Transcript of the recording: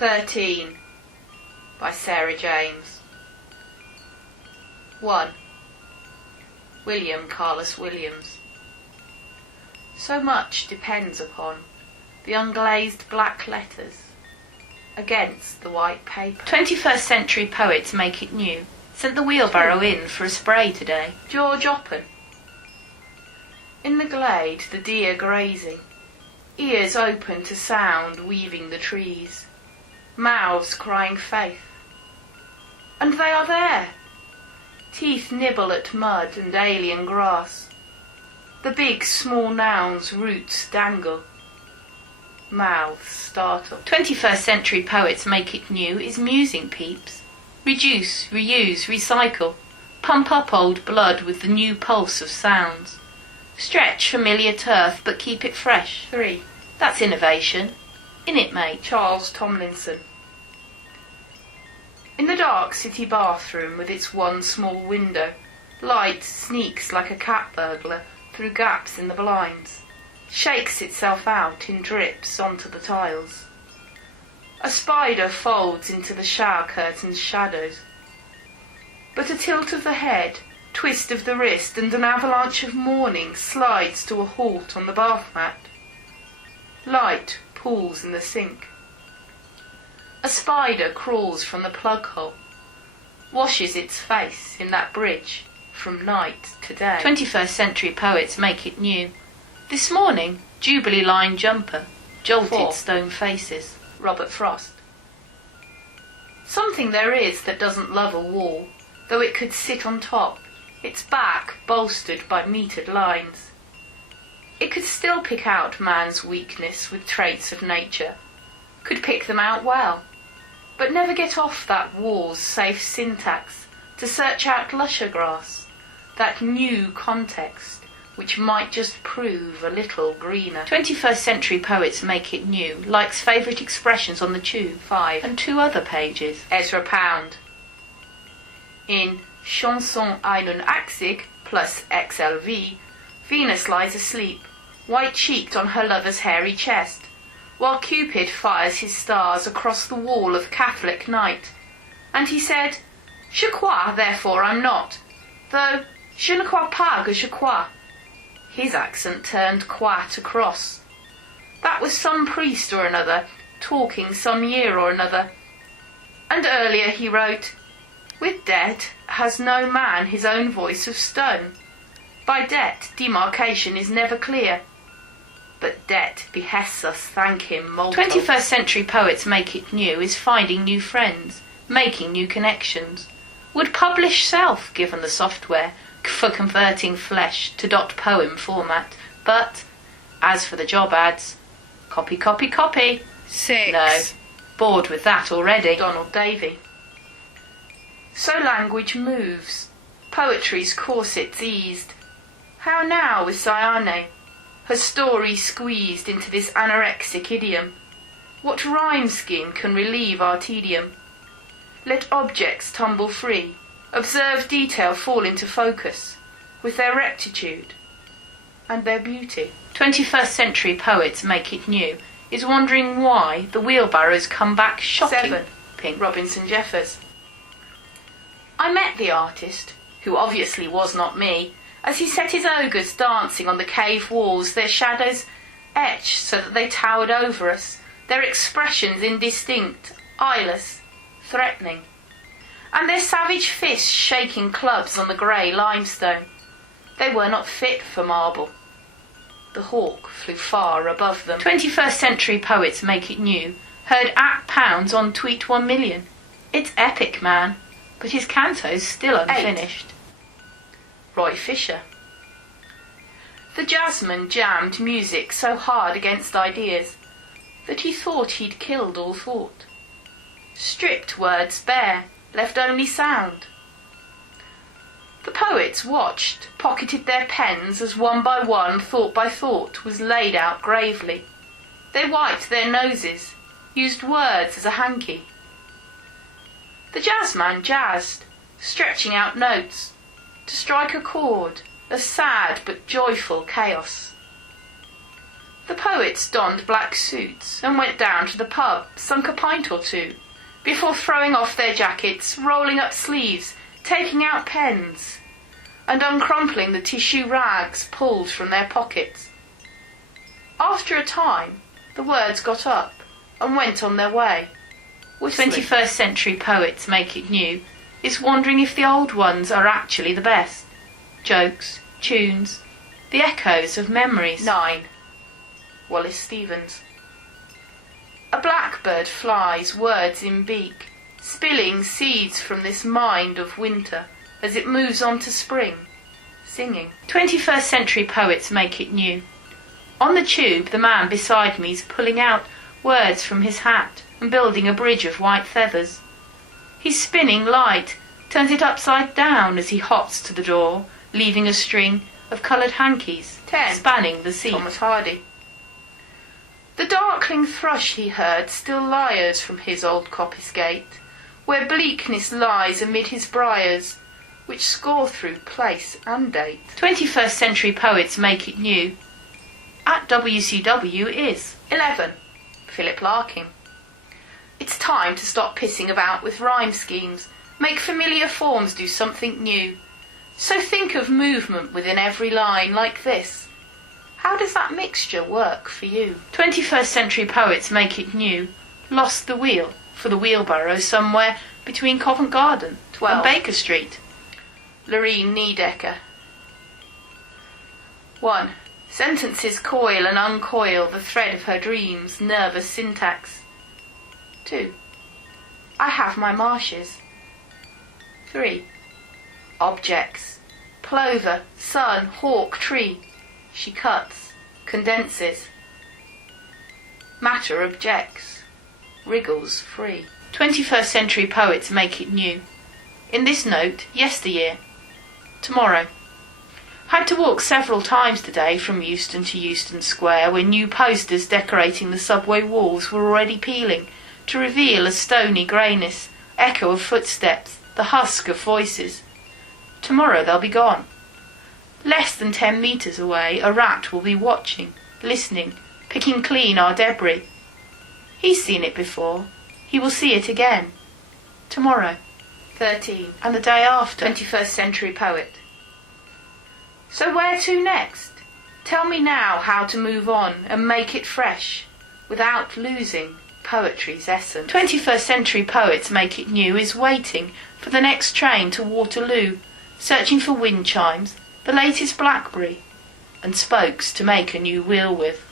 13 by Sarah James. 1. William Carlos Williams. So much depends upon the unglazed black letters against the white paper. 21st century poets make it new. Sent the wheelbarrow in for a spray today. George Oppen. In the glade the deer grazing, ears open to sound weaving the trees, mouths crying faith. And they are there. Teeth nibble at mud and alien grass. The big small nouns' roots dangle. Mouths startle. 21st century poets make it new is musing, peeps. Reduce, reuse, recycle. Pump up old blood with the new pulse of sounds. Stretch familiar turf but keep it fresh. 3. That's innovation. In it, mate. Charles Tomlinson. In the dark city bathroom with its one small window, light sneaks like a cat burglar through gaps in the blinds, shakes itself out in drips onto the tiles. A spider folds into the shower curtain's shadows. But a tilt of the head, twist of the wrist, and an avalanche of mourning slides to a halt on the bath mat. Light pools in the sink. A spider crawls from the plug hole, washes its face in that bridge from night to day. 21st century poets make it new. This morning, Jubilee line jumper, jolted 4. stone faces. Robert Frost. Something there is that doesn't love a wall, though it could sit on top, its back bolstered by metered lines. It could still pick out man's weakness with traits of nature, could pick them out well, but never get off that wall's safe syntax to search out lusher grass, that new context which might just prove a little greener. 21st century poets make it new, likes favourite expressions on the tube. 5. And 2 other pages. Ezra Pound. In Chanson 81 plus XLV, Venus lies asleep, white-cheeked on her lover's hairy chest, while Cupid fires his stars across the wall of Catholic night. And he said, "Je crois, therefore I'm not, though je ne crois pas que je crois." His accent turned qua to cross. That was some priest or another, talking some year or another. And earlier he wrote, "With debt has no man his own voice of stone. By debt demarcation is never clear, but debt behests us thank him multo." 21st century poets make it new is finding new friends, making new connections. Would publish self given the software for converting flesh to .poem format, but as for the job ads, copy, copy, copy. 6. No, bored with that already. Donald Davy. So language moves, poetry's corsets eased. How now with Cyane, her story squeezed into this anorexic idiom? What rhyme scheme can relieve our tedium? Let objects tumble free, observe detail fall into focus, with their rectitude and their beauty. 21st century poets make it new is wondering why the wheelbarrows come back shocking. 7. Pink. Robinson Jeffers. I met the artist, who obviously was not me, as he set his ogres dancing on the cave walls, their shadows etched so that they towered over us, their expressions indistinct, eyeless, threatening, and their savage fists shaking clubs on the grey limestone. They were not fit for marble. The hawk flew far above them. 21st century poets make it new. Heard @pounds on tweet 1 million. It's epic, man, but his canto's still unfinished. 8. Roy Fisher. The jazzman jammed music so hard against ideas that he thought he'd killed all thought. Stripped words bare, left only sound. The poets watched, pocketed their pens as one by one, thought by thought, was laid out gravely. They wiped their noses, used words as a hanky. The jazzman jazzed, stretching out notes, to strike a chord, a sad but joyful chaos. The poets donned black suits and went down to the pub, sunk a pint or two, before throwing off their jackets, rolling up sleeves, taking out pens, and uncrumpling the tissue rags pulled from their pockets. After a time, the words got up and went on their way. Whistling. 21st century poets make it new is wondering if the old ones are actually the best. Jokes, tunes, the echoes of memories. 9. Wallace Stevens. A blackbird flies, words in beak, spilling seeds from this mind of winter as it moves on to spring, singing. 21st century poets make it new. On the tube, the man beside me's pulling out words from his hat and building a bridge of white feathers. He's spinning light, turns it upside down as he hops to the door, leaving a string of coloured hankies 10. spanning the seat. Thomas Hardy. The darkling thrush he heard still lyres from his old coppice gate, where bleakness lies amid his briars, which score through place and date. 21st century poets make it new. At WCW is 11. Philip Larkin. It's time to stop pissing about with rhyme schemes, make familiar forms do something new. So think of movement within every line like this. How does that mixture work for you? 21st century poets make it new. Lost the wheel for the wheelbarrow somewhere between Covent Garden 12. and Baker Street. Loreen Niedecker. 1. Sentences coil and uncoil the thread of her dreams, nervous syntax. 2. I have my marshes. 3. Objects. Plover, sun, hawk, tree. She cuts, condenses. Matter objects, wriggles free. 21st century poets make it new. In this note, yesteryear. Tomorrow. Had to walk several times today from Euston to Euston Square, where new posters decorating the subway walls were already peeling to reveal a stony greyness, echo of footsteps, the husk of voices. Tomorrow they'll be gone. Less than 10 metres away, a rat will be watching, listening, picking clean our debris. He's seen it before. He will see it again. Tomorrow. 13. And the day after. 21st century poet. So where to next? Tell me now how to move on and make it fresh, without losing poetry's essence. 21st century poets make it new is waiting for the next train to Waterloo, searching for wind chimes, the latest blackberry, and spokes to make a new wheel with.